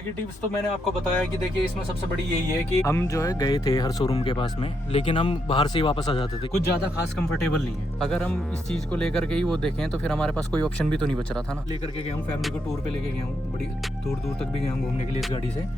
Negatives तो मैंने आपको बताया कि देखिए इसमें सबसे बड़ी यही है कि हम जो है गए थे हर शोरूम के पास में, लेकिन हम बाहर से ही वापस आ जाते थे। कुछ ज़्यादा खास कंफर्टेबल नहीं है। अगर हम इस चीज़ को लेकर के ही वो देखें तो फिर हमारे पास कोई ऑप्शन भी तो नहीं बच रहा था ना। लेकर के गया हूँ फैमिली को, टूर पे लेके गया हूँ, बड़ी दूर दूर तक भी गया हूँ घूमने के लिए इस गाड़ी से।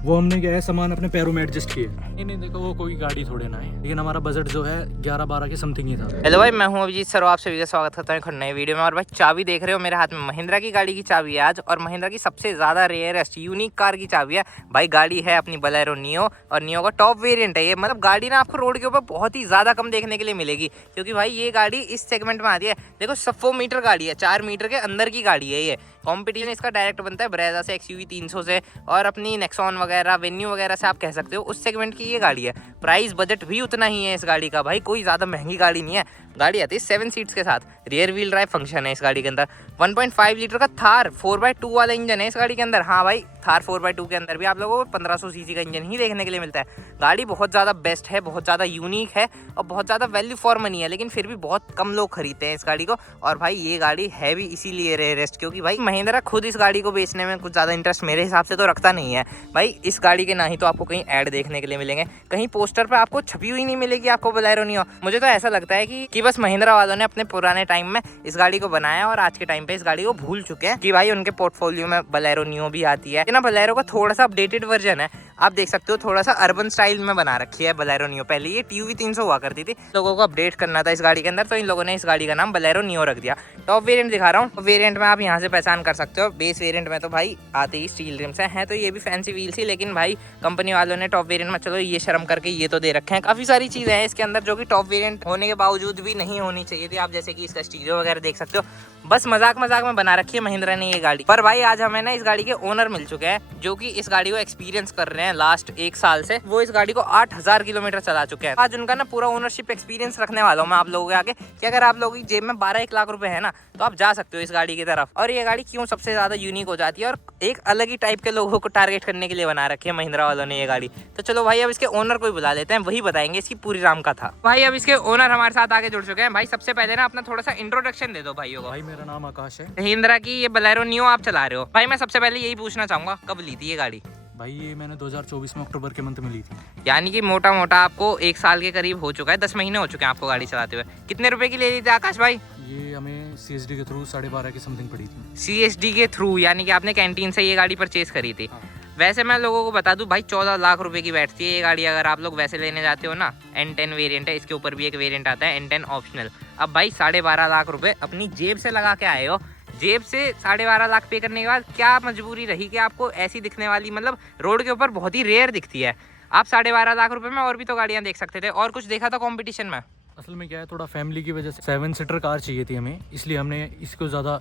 वो हमने क्या है सामान अपने पैरों में एडजस्ट किया। नहीं देखो वो कोई गाड़ी थोड़े ना है, लेकिन हमारा बजट जो है 11-12 के समथिंग ही था। हेलो भाई, मैं हूं अभिजीत सर, आप सभी का स्वागत करता हूं एक नए वीडियो में। और भाई चाबी देख रहे हो मेरे हाथ में, महिंद्रा की गाड़ी की चाबी है आज, और महिंद्रा की सबसे ज़्यादा रेयरेस्ट यूनिक कार की चाबी है भाई। गाड़ी है अपनी बोलेरो नियो, और नियो का टॉप वेरिएंट है ये। मतलब गाड़ी ना आपको रोड के ऊपर बहुत ही ज़्यादा कम देखने के लिए मिलेगी, क्योंकि भाई ये गाड़ी इस सेगमेंट में आती है। देखो 4 मीटर गाड़ी है, 4 मीटर के अंदर की गाड़ी है ये। कॉम्पिटिशन इसका डायरेक्ट बनता है ब्रेजा से, XUV 300 से, और अपनी नेक्सॉन वगैरह, वेन्यू वगैरह से आप कह सकते हो। उस सेगमेंट की ये गाड़ी है। प्राइस बजट भी उतना ही है इस गाड़ी का भाई, कोई ज़्यादा महंगी गाड़ी नहीं है। गाड़ी आती है 7 सीट्स के साथ, रियर व्हील ड्राइव फंक्शन है इस गाड़ी के अंदर। 1.5 लीटर का थार 4x2 वाला इंजन है इस गाड़ी के अंदर। हाँ भाई, थार 4x2 के अंदर भी आप लोगों को 1500 सीसी का इंजन ही देखने के लिए मिलता है। गाड़ी बहुत ज़्यादा बेस्ट है, बहुत ज़्यादा यूनिक है, और बहुत ज़्यादा वैल्यू फॉर मनी है, लेकिन फिर भी बहुत कम लोग खरीदते हैं इस गाड़ी को। और भाई ये गाड़ी है भी इसीलिए रेयरेस्ट, क्योंकि भाई महिंद्रा खुद इस गाड़ी को बेचने में कुछ ज़्यादा इंटरेस्ट मेरे हिसाब से तो रखता नहीं है भाई। इस गाड़ी के ना ही तो आपको कहीं ऐड देखने के लिए मिलेंगे, कहीं पोस्टर पर आपको छपी हुई नहीं मिलेगी आपको बोलेरो नियो। मुझे तो ऐसा लगता है कि बस महिंद्रा वालों ने अपने पुराने टाइम में इस गाड़ी को बनाया, और आज के टाइम पे इस गाड़ी को भूल चुके हैं कि भाई उनके पोर्टफोलियो में बोलेरो नियो भी आती है ना। बोलेरो का थोड़ा सा अपडेटेड वर्जन है, आप देख सकते हो, थोड़ा सा अर्बन स्टाइल में बना रखी है बोलेरो नियो। पहले ये TUV 300 हुआ करती थी, लोगों को अपडेट करना था इस गाड़ी के अंदर, तो इन लोगों ने इस गाड़ी का नाम बोलेरो नियो रख दिया। टॉप वेरिएंट दिखा रहा हूँ, वेरिएंट में आप यहाँ से पहचान कर सकते हो। बेस वेरिएंट में तो भाई आते ही स्टील रिम्स हैं, तो ये भी फैंसी व्हील्स ही, लेकिन भाई कंपनी वालों ने टॉप वेरिएंट में चलो ये शर्म करके ये तो दे रखे हैं। काफी सारी चीजें हैं इसके अंदर जो कि टॉप वेरिएंट होने के बावजूद भी नहीं होनी चाहिए थी। आप जैसे कि इसका स्टीरियो वगैरह देख सकते हो, बस मजाक में बना रखी है महिंद्रा ने ये गाड़ी। पर भाई आज हमें ना इस गाड़ी के ओनर मिल चुके हैं, जो कि इस गाड़ी को एक्सपीरियंस कर रहे हैं लास्ट 1 साल से। वो इस गाड़ी को 8000 किलोमीटर चला चुके हैं। आज उनका ना पूरा ओनरशिप एक्सपीरियंस रखने वाला हूँ मैं आप लोगों के आगे, कि अगर आप लोगों की जेब में 12-1 लाख रुपए है ना, तो आप जा सकते हो इस गाड़ी की तरफ। और ये गाड़ी क्यों सबसे ज्यादा यूनिक हो जाती है, और एक अलग ही टाइप के लोगों को टारगेट करने के लिए बना रखी है महिंद्रा वालों ने ये गाड़ी। तो चलो भाई अब इसके ओनर को ही बुला लेते हैं, वही बताएंगे इसकी पूरी राम कथा। भाई अब इसके ओनर हमारे साथ आगे जुड़ चुके हैं। भाई सबसे पहले ना अपना थोड़ा सा इंट्रोडक्शन दे दो भाइयों को। भाई मेरा नाम आकाश है। महिंद्रा की ये बोलेरो नियो आप चला रहे हो। भाई मैं सबसे पहले यही पूछना चाहूंगा, कब ली थी ये गाड़ी? भाई ये मैंने 2024 में अक्टूबर के मंथ में ली थी। यानी कि मोटा आपको 1 साल के करीब हो चुका है, 10 महीने हो चुके हैं आपको गाड़ी चलाते हुए। कितने रुपए की ले ली थी आकाश भाई? ये हमें CSD के थ्रू 12.5 की समथिंग पड़ी थी। CSD के थ्रू, यानी कि आपने कैंटीन से ये गाड़ी परचेज करी थी। हाँ। वैसे मैं लोगों को बता दूं भाई 14 लाख रुपए की बैठती है ये गाड़ी, अगर आप लोग वैसे लेने जाते हो ना। N10 वेरिएंट है, इसके ऊपर भी एक वेरिएंट आता है N10 ऑप्शनल। अब भाई 12.5 लाख रुपए अपनी जेब से लगा के आए हो, जेब से 12.5 लाख पे करने के बाद क्या मजबूरी रही कि आपको ऐसी दिखने वाली, मतलब रोड के ऊपर बहुत ही रेयर दिखती है। आप 12.5 लाख रुपए में और भी तो गाड़ियां देख सकते थे, और कुछ देखा था कंपटीशन में? असल में क्या है, थोड़ा फैमिली की वजह से 7 सीटर कार चाहिए थी हमें, इसलिए हमने इसको ज़्यादा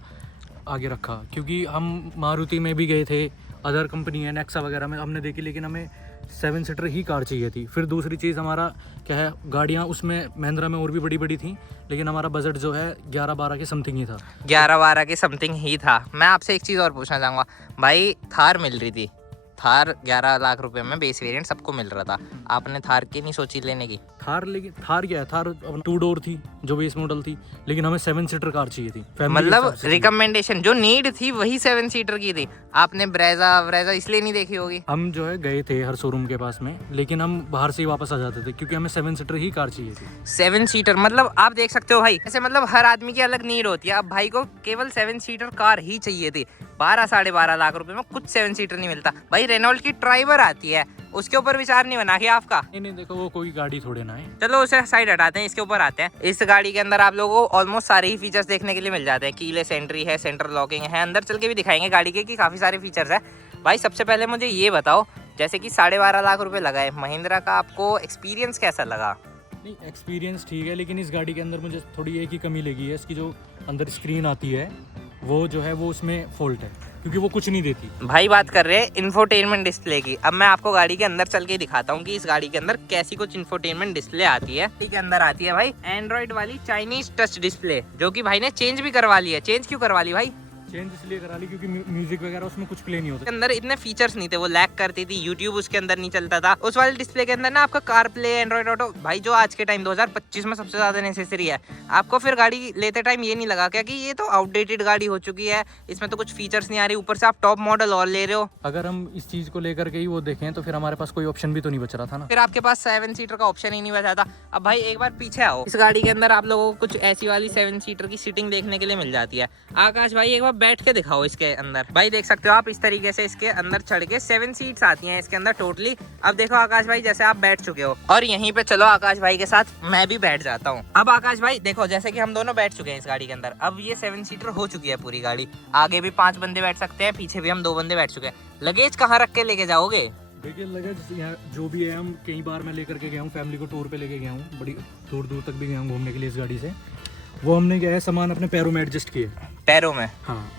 आगे रखा। क्योंकि हम मारुति में भी गए थे, अदर कंपनी है नेक्सा वगैरह में हमने देखी, लेकिन हमें 7 सीटर ही कार चाहिए थी। फिर दूसरी चीज़ हमारा क्या है, गाड़ियाँ उसमें महिंद्रा में और भी बड़ी थी, लेकिन हमारा बजट जो है 11-12 के समथिंग ही था। 11-12 के समथिंग ही था। मैं आपसे एक चीज़ और पूछना चाहूँगा भाई, थार मिल रही थी, थार 11 लाख रुपए में बेस वेरिएंट सबको मिल रहा था, आपने थार की नहीं सोची लेने की? थार, लेकिन थार क्या है, थार 2 डोर थी जो बेस मॉडल थी, लेकिन हमें 7 सीटर कार चाहिए थी। मतलब रिकमेंडेशन जो नीड थी वही 7 सीटर की थी। आपने ब्रेजा इसलिए नहीं देखी होगी। हम जो है गए थे हर शोरूम के पास में, लेकिन हम बाहर से ही वापस आ जाते थे, क्योंकि हमें 7 सीटर ही कार चाहिए थी। 7 सीटर मतलब आप देख सकते हो भाई, ऐसे मतलब हर आदमी की अलग नीड होती है। अब भाई को केवल 7 सीटर कार ही चाहिए थी। 12-12.5 लाख रुपए में कुछ 7 सीटर नहीं मिलता भाई। रेनॉल्ट की ट्राइबर आती है, उसके ऊपर विचार नहीं बना के आपका? नहीं देखो वो कोई गाड़ी थोड़े ना है। चलो उसे साइड हटाते हैं, इसके ऊपर आते हैं। इस गाड़ी के अंदर आप लोगों को ऑलमोस्ट सारे ही फीचर्स देखने के लिए मिल जाते हैं। कीलेस एंट्री है, सेंटर लॉकिंग है, अंदर चल के भी दिखाएंगे गाड़ी के कि काफी सारे फीचर्स है। भाई सबसे पहले मुझे ये बताओ, जैसे कि 12.5 लाख रुपए लगाए, महिंद्रा का आपको एक्सपीरियंस कैसा लगा? नहीं एक्सपीरियंस ठीक है, लेकिन इस गाड़ी के अंदर मुझे थोड़ी एक ही कमी लगी है, इसकी जो अंदर स्क्रीन आती है वो जो है वो उसमें फॉल्ट है, क्योंकि वो कुछ नहीं देती। भाई बात कर रहे हैं इंफोटेनमेंट डिस्प्ले की। अब मैं आपको गाड़ी के अंदर चल के दिखाता हूँ कि इस गाड़ी के अंदर कैसी कुछ इंफोटेनमेंट डिस्प्ले आती है। गाड़ी के अंदर आती है भाई एंड्रॉइड वाली चाइनीज टच डिस्प्ले, जो कि भाई ने चेंज भी करवा ली है। चेंज क्यों करवा ली भाई? चेंज इसलिए करा ली क्योंकि म्यूजिक वगैरह उसमें कुछ प्ले नहीं होता। के अंदर इतने फीचर्स नहीं थे, वो लैग करती थी, यूट्यूब उसके अंदर नहीं चलता था। उस वाले डिस्प्ले के अंदर ना आपका कार प्ले, एंड्रॉइड ऑटो, भाई जो आज के टाइम 2025 में सबसे ज्यादा नेसेसरी है। आपको फिर गाड़ी लेते टाइम ये नहीं लगा क्या कि ये तो आउटडेटेड गाड़ी हो चुकी है, इसमें तो कुछ फीचर्स नहीं आ रही, ऊपर से आप टॉप मॉडल और ले रहे हो। अगर हम इस चीज को लेकर के ही वो देखें तो फिर हमारे पास कोई ऑप्शन भी तो नहीं बच रहा था ना। फिर आपके पास 7 सीटर का ऑप्शन ही नहीं बचा था। अब भाई एक बार पीछे आओ, इस गाड़ी के अंदर आप लोगों को कुछ ऐसी वाली 7 सीटर की सीटिंग देखने के लिए मिल जाती है। आकाश भाई एक बार बैठ के दिखाओ इसके अंदर। भाई देख सकते हो आप, इस तरीके से इसके अंदर चढ़ के 7 सीट्स आती हैं इसके अंदर टोटली। अब देखो आकाश भाई, जैसे आप बैठ चुके हो और यहीं पे चलो आकाश भाई के साथ मैं भी बैठ जाता हूँ। अब आकाश भाई देखो, जैसे कि हम दोनों बैठ चुके हैं इस गाड़ी के अंदर, अब ये 7 सीटर हो चुकी है पूरी गाड़ी। आगे भी 5 बंदे बैठ सकते हैं, पीछे भी हम 2 बंदे बैठ चुके हैं। लगेज कहाँ रख के लेके जाओगे? देखिए लगेज यहाँ जो भी है, हम कई बार मैं लेकर के गया हूँ, फैमिली को टूर पे लेके गया हूँ, बड़ी दूर दूर तक भी गया हूँ घूमने के लिए इस गाड़ी से। वो हमने क्या है, सामान अपने पैरों में एडजस्ट किए। पैरों में? हाँ,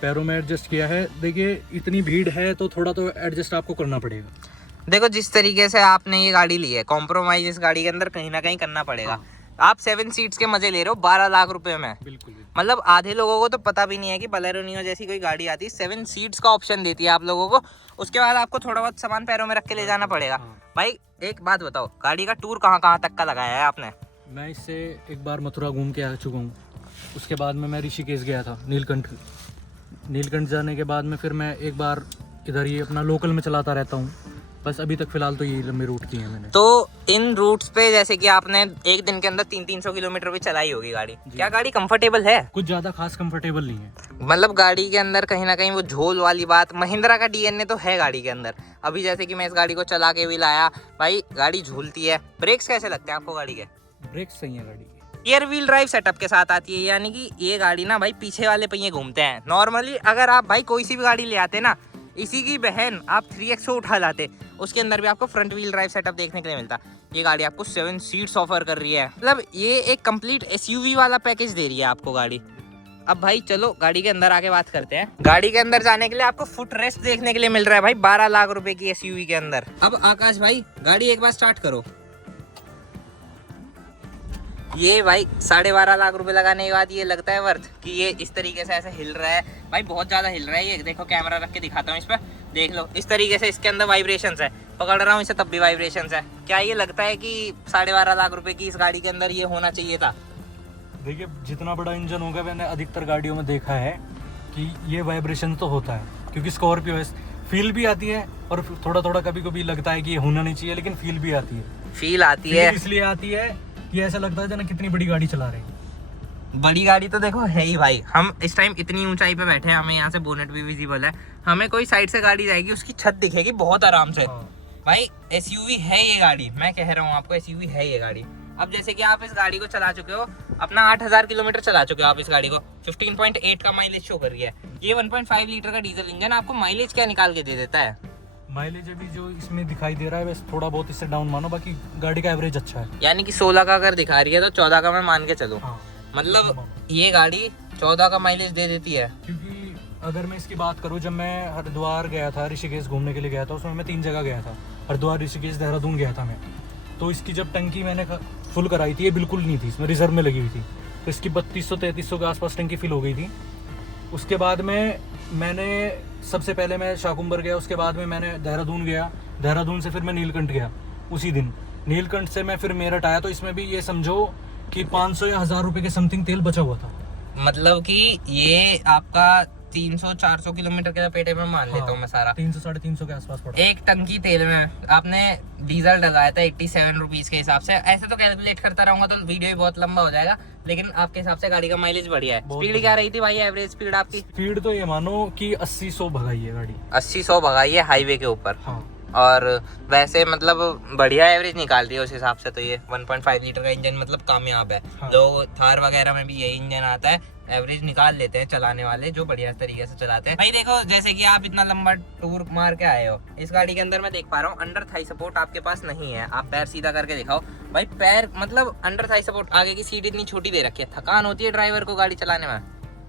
पैरों में एडजस्ट किया है। देखिए इतनी भीड़ है तो थोड़ा तो एडजस्ट आपको करना पड़ेगा। देखो जिस तरीके से आपने ये गाड़ी ली है, कॉम्प्रोमाइज इस गाड़ी के अंदर कहीं ना कहीं करना पड़ेगा। हाँ। आप 7 सीट्स के मजे ले रहे हो 12 लाख रुपए में। बिल्कुल। मतलब आधे लोगों को तो पता भी नहीं है कि बोलेरो नियो जैसी कोई गाड़ी आती है, 7 सीट्स का ऑप्शन देती है आप लोगों को। उसके बाद आपको थोड़ा बहुत सामान पैरों में रख के ले जाना पड़ेगा। हाँ। भाई एक बात बताओ, गाड़ी का टूर कहाँ कहाँ तक का लगाया है आपने? मैं इससे एक बार मथुरा घूम के आ चुका हूँ। उसके बाद में मैं ऋषिकेश गया था, नीलकंठ जाने के बाद में फिर मैं एक बार इधर ही अपना लोकल में चलाता रहता हूँ। बस अभी तक फिलहाल तो यही लंबे रूट की है मैंने। तो इन रूट्स पे जैसे कि आपने एक दिन के अंदर 300-300 किलोमीटर भी चलाई होगी गाड़ी। क्या गाड़ी कंफर्टेबल है? कुछ ज़्यादा खास कंफर्टेबल नहीं है। मतलब गाड़ी के अंदर कहीं ना कहीं वो झोल वाली बात, महिंद्रा का डीएनए तो है गाड़ी के अंदर। अभी जैसे कि मैं इस गाड़ी को चला के भी लाया, भाई गाड़ी झूलती है। ब्रेक्स कैसे लगते हैं आपको गाड़ी के? ब्रेक्स सही है गाड़ी के। एयर व्हील ड्राइव सेटअप के साथ आती है, यानी कि ये गाड़ी ना भाई पीछे वाले पहिए घूमते हैं। नॉर्मली अगर आप भाई कोई सी भी गाड़ी ले आते ना, इसी की बहन आप 3XO उठा लाते, उसके अंदर भी आपको फ्रंट व्हील ड्राइव सेटअप देखने के लिए मिलता। ये गाड़ी आपको 7 सीट्स ऑफर कर रही है, मतलब ये एक कंप्लीट एसयूवी वाला पैकेज दे रही है आपको गाड़ी। अब भाई चलो गाड़ी के अंदर आके बात करते हैं। गाड़ी के अंदर जाने के लिए आपको फुट रेस्ट देखने के लिए मिल रहा है भाई 12 लाख रुपए की एसयूवी के अंदर। अब आकाश भाई गाड़ी एक बार स्टार्ट करो। ये भाई 12.5 लाख रुपए लगाने के बाद ये लगता है वर्थ कि ये इस तरीके से ऐसे हिल रहा है। भाई बहुत ज्यादा हिल रहा है ये, देखो कैमरा रख के दिखाता हूँ इस पर, देख लो इस तरीके से इसके अंदर वाइब्रेशंस है। पकड़ रहा हूँ इसे तब भी वाइब्रेशंस है। क्या ये लगता है कि 12.5 लाख रुपए की इस गाड़ी के अंदर ये होना चाहिए था? देखिए जितना बड़ा इंजन होगा, मैंने अधिकतर गाड़ियों में देखा है कि ये वाइब्रेशन तो होता है, क्योंकि स्कॉर्पियो है, फील भी आती है और थोड़ा थोड़ा कभी कभी लगता है कि ये होना नहीं चाहिए, लेकिन फील भी आती है। फील आती है इसलिए आती है कि ऐसा लगता है जैसे कितनी बड़ी गाड़ी चला रहे हैं। बड़ी गाड़ी तो देखो है ही भाई। हम इस टाइम इतनी ऊंचाई पे बैठे हैं, हमें यहाँ से बोनेट भी विजिबल है। हमें कोई साइड से गाड़ी जाएगी उसकी छत दिखेगी बहुत आराम से। भाई एसयूवी है ये गाड़ी, मैं कह रहा हूँ आपको एसयूवी है ये गाड़ी। अब जैसे कि आप इस गाड़ी को चला चुके हो, अपना 8000 किलोमीटर चला चुके हो आप इस गाड़ी को, 15.8 का माइलेज शो कर रही है। ये 1.5 लीटर का डीजल इंजन आपको माइलेज क्या निकाल के दे देता है? माइलेज अभी जो इसमें दिखाई दे रहा है बस थोड़ा बहुत इससे डाउन मानो, बाकी गाड़ी का एवरेज अच्छा है। यानी कि 16 का अगर दिखा रही है तो 14 का मैं मान के चलूँ। हाँ, मतलब ये गाड़ी 14 का माइलेज दे देती है। क्योंकि अगर मैं इसकी बात करूँ, जब मैं हरिद्वार गया था, ऋषिकेश घूमने के लिए गया था, उसमें मैं 3 जगह गया था, हरिद्वार, ऋषिकेश, देहरादून गया था मैं। तो इसकी जब टंकी मैंने फुल कराई थी, ये बिल्कुल नहीं थी, इसमें रिजर्व में लगी हुई थी, तो इसकी 3200-3300 के आसपास टंकी फिल हो गई थी। उसके बाद में मैंने सबसे पहले मैं शाकुंबर गया, उसके बाद में मैंने देहरादून गया, देहरादून से फिर मैं नीलकंठ गया उसी दिन। नीलकंठ से मैं फिर मेरठ आया, तो इसमें भी ये समझो कि 500 या 1000 रुपये के समथिंग तेल बचा हुआ था। मतलब कि ये आपका 300-400 किलोमीटर के पेटे में मान लेता हूँ मैं सारा, 300-350 के आसपास पड़ा। एक टंकी तेल में आपने डीजल डलवाया था 87 रुपीज के हिसाब से। ऐसे तो कैलकुलेट करता रहूंगा तो वीडियो भी बहुत लंबा हो जाएगा, लेकिन आपके हिसाब से गाड़ी का माइलेज बढ़िया है। स्पीड क्या रही थी भाई, एवरेज स्पीड आपकी? स्पीड तो ये मानो कि 80-100 भगाई है गाड़ी, 80-100 भगाई है हाईवे के ऊपर। हाँ। और वैसे मतलब बढ़िया एवरेज निकाल रही है उस हिसाब से। तो ये 1.5 लीटर का इंजन मतलब कामयाब है। हाँ। जो थार वगैरह में भी यही इंजन आता है, एवरेज निकाल लेते हैं चलाने वाले जो बढ़िया तरीके से चलाते हैं। भाई देखो जैसे कि आप इतना लंबा टूर मार के आए हो, इस गाड़ी के अंदर मैं देख पा रहा हूँ अंडर थाई सपोर्ट आपके पास नहीं है। आप पैर सीधा करके दिखाओ भाई, पैर मतलब अंडर थाई सपोर्ट, आगे की सीट इतनी छोटी दे रखी है। थकान होती है ड्राइवर को गाड़ी चलाने में?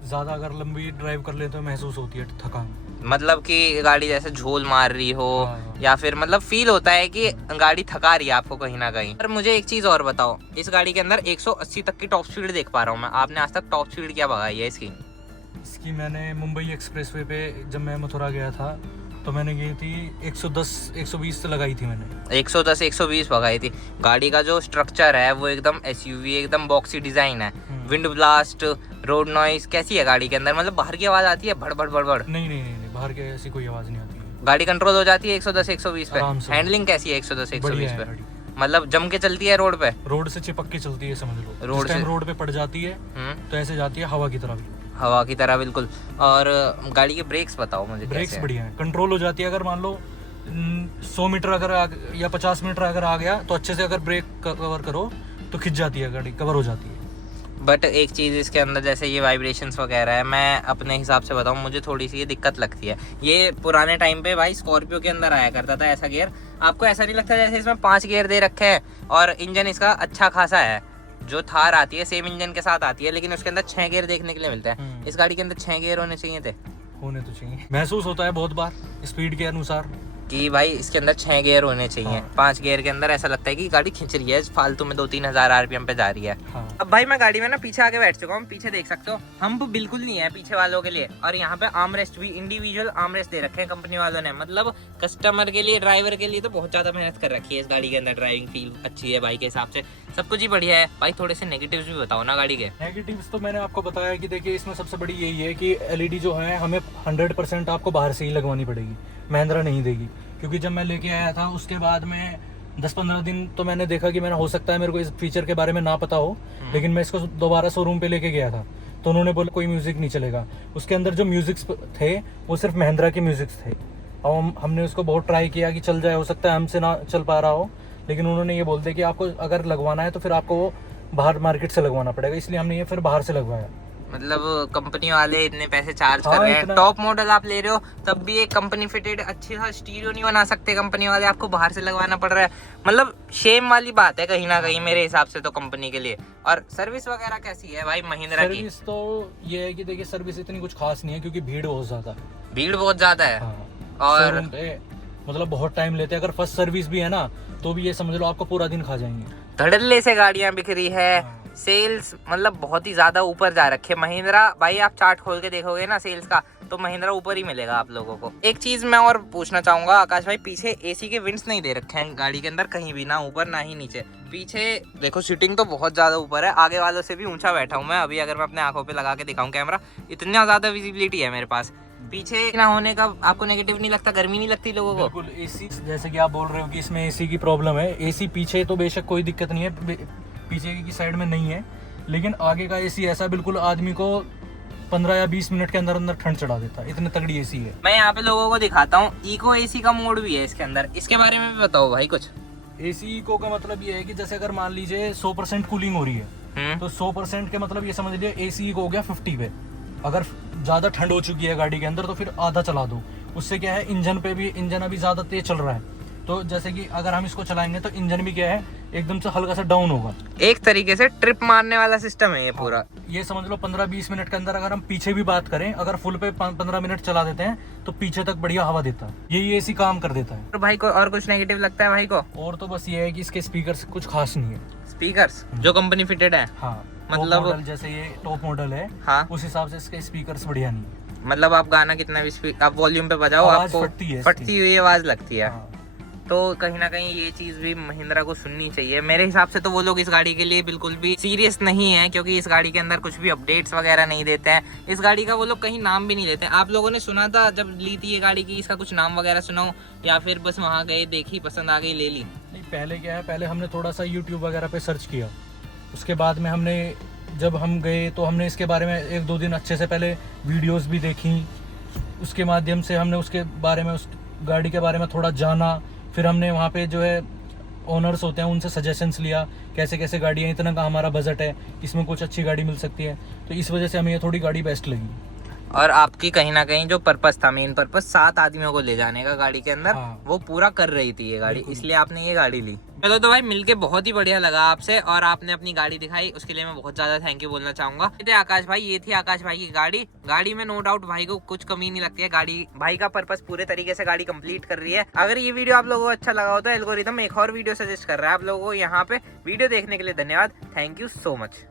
ज़्यादा अगर लंबी ड्राइव कर ले तो महसूस होती है थकान, मतलब कि गाड़ी जैसे झोल मार रही हो। हाँ। या फिर मतलब फील होता है कि गाड़ी थका रही है आपको कहीं ना कहीं। पर मुझे एक चीज और बताओ, इस गाड़ी के अंदर 180 तक की टॉप स्पीड देख पा रहा हूँ मैं, आपने आज तक टॉप स्पीड क्या भगाई है इसकी? इसकी मैंने मुंबई एक्सप्रेसवे पे जब मैं मथुरा गया था तो मैंने गई थी 110-120 लगाई थी मैंने। 110-120 भगाई थी। गाड़ी का जो स्ट्रक्चर है वो एकदम एसयूवी, एकदम बॉक्सी डिजाइन है। विंड ब्लास्ट, रोड नॉइस कैसी है गाड़ी के अंदर? मतलब बाहर की आवाज आती है भड़ भड़ भड़ भड़? नहीं, बाहर के ऐसी कोई आवाज नहीं आती है। गाड़ी कंट्रोल हो जाती है 110-120 पे? हैंडलिंग कैसी है 110-120 पे? मतलब जम के चलती है रोड पे? रोड से चिपक के चलती है, समझ लो। रोड से रोड पे पड़ जाती है तो ऐसे जाती है हवा की तरह। हवा की तरह, बिल्कुल। और गाड़ी के ब्रेक्स बताओ मुझे। ब्रेक्स बढ़िया है, कंट्रोल हो जाती है। अगर मान लो 100 मीटर अगर या 50 मीटर अगर आ गया तो अच्छे से अगर ब्रेक कवर करो तो खिंच जाती है गाड़ी, कवर हो जाती है। बट एक चीज़ इसके अंदर जैसे ये वाइब्रेशंस वगैरह है, मैं अपने हिसाब से बताऊं, मुझे थोड़ी सी ये दिक्कत लगती है। ये पुराने टाइम पे भाई स्कॉर्पियो के अंदर आया करता था ऐसा गियर। आपको ऐसा नहीं लगता जैसे इसमें 5 गियर दे रखे हैं और इंजन इसका अच्छा खासा है? जो थार आती है सेम इंजन के साथ आती है, लेकिन उसके अंदर 6 गियर देखने के लिए मिलता है। इस गाड़ी के अंदर 6 गियर होने चाहिए थे। होने तो चाहिए, महसूस होता है बहुत बार स्पीड के अनुसार कि भाई इसके अंदर 6 गियर होने चाहिए। 5 गियर के अंदर ऐसा लगता है कि गाड़ी खिंच रही है फालतू में, 2-3 हज़ार RPM पे जा रही है। अब भाई मैं गाड़ी में ना पीछे आके बैठ चुका हूँ, पीछे देख सकते हो। हम बिल्कुल नहीं है पीछे वालों के लिए। और यहाँ पे आर्मरेस्ट भी इंडिविजुअल आर्मरेस्ट दे रखे हैं कंपनी वालों ने। मतलब कस्टमर के लिए, ड्राइवर के लिए तो बहुत ज्यादा मेहनत कर रखी है इस गाड़ी के अंदर। ड्राइविंग फील अच्छी है भाई के हिसाब से, सब कुछ ही बढ़िया है। भाई थोड़े से नेगेटिव्स भी बताओ ना गाड़ी के। नेगेटिव्स तो मैंने आपको बताया कि देखिए इसमें सबसे बड़ी यही है कि LED जो है हमें 100% आपको बाहर से ही लगवानी पड़ेगी, महिंद्रा नहीं देगी। क्योंकि जब मैं लेके आया था उसके बाद में 10-15 दिन तो मैंने देखा कि मैंने, हो सकता है मेरे को इस फीचर के बारे में ना पता हो, लेकिन मैं इसको दोबारा शोरूम पे लेके गया था तो उन्होंने बोला कोई म्यूजिक नहीं चलेगा। उसके अंदर जो म्यूजिक्स थे वो सिर्फ महिंद्रा के म्यूजिक्स थे। और हमने उसको बहुत ट्राई किया कि चल जाए, हो सकता है हमसे ना चल पा रहा हो, लेकिन उन्होंने ये बोल दिया कि आपको अगर लगवाना है तो फिर आपको वो बाहर मार्केट से लगवाना पड़ेगा, इसलिए हमने ये फिर बाहर से लगवाया। मतलब कंपनी वाले इतने पैसे चार्ज कर रहे हैं, टॉप मॉडल आप ले रहे हो तब भी एक कंपनी फिटेड अच्छी सा स्टीरियो नहीं बना सकते कंपनी वाले, आपको बाहर से लगवाना पड़ रहा है। मतलब शेम वाली बात है कहीं ना कहीं मेरे हिसाब से तो कंपनी के लिए। और सर्विस वगैरह कैसी है भाई महिंद्रा की? सर्विस तो ये है कि देखिए सर्विस इतनी कुछ खास नहीं है क्योंकि भीड़ बहुत ज्यादा है। भीड़ बहुत ज्यादा है। और मतलब बहुत टाइम लेते हैं। अगर फर्स्ट सर्विस भी है ना तो भी ये समझ लो आपको पूरा दिन खा जाएंगे। धड़ल्ले से गाड़ियां बिक रही है। सेल्स मतलब बहुत ही ज्यादा ऊपर जा रखे महिंद्रा। भाई आप चार्ट खोल के देखोगे ना सेल्स का तो महिंद्रा ऊपर ही मिलेगा आप लोगों को। एक चीज मैं और पूछना चाहूंगा आकाश भाई, पीछे AC के विंड्स नहीं दे रखे हैं गाड़ी के अंदर कहीं भी, ना ऊपर ना ही नीचे। पीछे देखो सीटिंग तो बहुत ज्यादा ऊपर है, आगे वालों से भी ऊंचा बैठा हूँ मैं। अभी अगर मैं अपने आंखों पे लगा के दिखाऊं कैमरा, इतना ज्यादा विजिबिलिटी है मेरे पास। पीछे ना होने का आपको नेगेटिव नहीं लगता? गर्मी नहीं लगती लोगों को? बिल्कुल। AC जैसे कि आप बोल रहे हो कि इसमें AC की प्रॉब्लम है, AC पीछे तो बेशक कोई दिक्कत नहीं है, पीछे की साइड में नहीं है, लेकिन आगे का AC ऐसा बिल्कुल आदमी को 15 या 20 मिनट के अंदर अंदर ठंड चढ़ा देता है, इतनी तगड़ी AC है। मैं यहाँ पे लोगों को दिखाता हूँ, इको AC का मोड भी है इसके अंदर, इसके बारे में भी बताओ भाई कुछ। AC इको का मतलब ये है कि जैसे अगर मान लीजिए 100% कूलिंग हो रही है तो 100% के मतलब ये समझ लीजिए AC इको हो गया 50 पे। अगर ज्यादा ठंड हो चुकी है गाड़ी के अंदर तो फिर आधा चला दो। उससे क्या है, इंजन पे भी, इंजन अभी ज्यादा तेज चल रहा है तो जैसे कि अगर हम इसको चलाएंगे तो इंजन भी क्या है एकदम से हल्का सा डाउन होगा। एक तरीके से ट्रिप मारने वाला सिस्टम है ये पूरा। ये समझ लो 15-20 मिनट के अंदर अगर हम पीछे भी बात करें, अगर फुल पे 15 मिनट चला देते हैं तो पीछे तक बढ़िया हवा देता है। ये AC काम कर देता है। तो भाई को और कुछ नेगेटिव लगता है भाई को? और तो बस ये है कि इसके स्पीकर कुछ खास नहीं है। स्पीकर्स जो कंपनी फिटेड है? हाँ, मतलब मॉडल जैसे ये टॉप मॉडल है, हाँ, उस हिसाब से इसके स्पीकर्स बढ़िया नहीं है। मतलब आप गाना कितना भी आप वॉल्यूम पे बजाओ आपको फटती हुई आवाज लगती है। तो कहीं ना कहीं ये चीज भी महिंद्रा को सुननी चाहिए मेरे हिसाब से। तो वो लोग इस गाड़ी के लिए बिल्कुल भी सीरियस नहीं है, क्योंकि इस गाड़ी के अंदर कुछ भी अपडेट्स वगैरह नहीं देते हैं। इस गाड़ी का वो लोग कहीं नाम भी नहीं लेते हैं। आप लोगों ने सुना था जब ली थी ये गाड़ी की, इसका कुछ नाम वगैरह सुनाओ, या फिर बस वहाँ गए, देखी, पसंद आ गई, ले ली? नहीं, पहले क्या है, पहले हमने थोड़ा सा YouTube वगैरह पे सर्च किया, उसके बाद में हमने जब हम गए तो हमने इसके बारे में 1-2 दिन अच्छे से पहले वीडियोस भी देखी, उसके माध्यम से हमने उसके बारे में, उस गाड़ी के बारे में थोड़ा जाना। फिर हमने वहाँ पे जो है ओनर्स होते हैं उनसे सजेशंस लिया, कैसे कैसे गाड़ियाँ, इतना का हमारा बजट है, इसमें कुछ अच्छी गाड़ी मिल सकती है, तो इस वजह से हमें ये थोड़ी गाड़ी बेस्ट लगी। और आपकी कहीं ना कहीं जो पर्पस था, मेन पर्पस 7 आदमियों को ले जाने का गाड़ी के अंदर, हाँ, वो पूरा कर रही थी ये गाड़ी, इसलिए आपने ये गाड़ी ली। चलो तो भाई मिलके बहुत ही बढ़िया लगा आपसे, और आपने अपनी गाड़ी दिखाई, उसके लिए मैं बहुत ज्यादा थैंक यू बोलना चाहूंगा। ये थे आकाश भाई, ये थी आकाश भाई की गाड़ी में नो डाउट भाई को कुछ कमी नहीं लगती है। गाड़ी भाई का पर्पस पूरे तरीके से गाड़ी कंप्लीट कर रही है। अगर ये वीडियो आप लोगों को अच्छा लगा हो तो एल्गोरिथम एक और वीडियो सजेस्ट कर रहा है आप लोगों को। यहाँ पे वीडियो देखने के लिए धन्यवाद, थैंक यू सो मच।